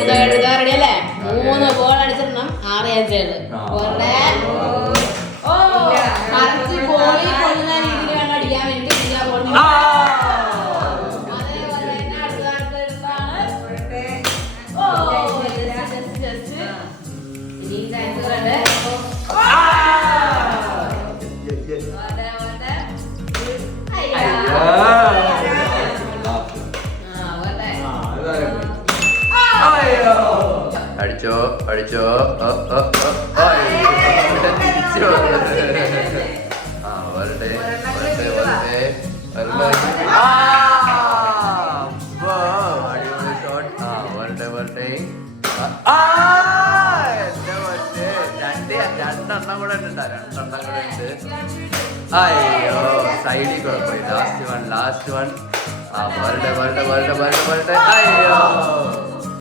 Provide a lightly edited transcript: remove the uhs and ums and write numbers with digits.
റെഡിയല്ലേ? 3 goal അടിച്ചിടണം. 6 answers. Correct ബോളിൽ കൊള്ളുന്ന രീതിയിൽ വേണം അടിക്കാൻ വേണ്ടി. അടിച്ചോ അടിച്ചോ തിരിച്ചു വരട്ടെ വരട്ടെ വരട്ടെ അടിപൊളി ഷോട്ട്. വരട്ടെ വരട്ടെ. രണ്ടെണ്ണം കൂടെ ഉണ്ട്. 2 എണ്ണം കൂടെ ഉണ്ട്. അയ്യോ സൈഡിൽ കൂടെ പോയി. ലാസ്റ്റ് വൺ വരട്ടെ വരട്ടെ വരട്ടെ വരട്ടെ വരട്ടെ. അയ്യോ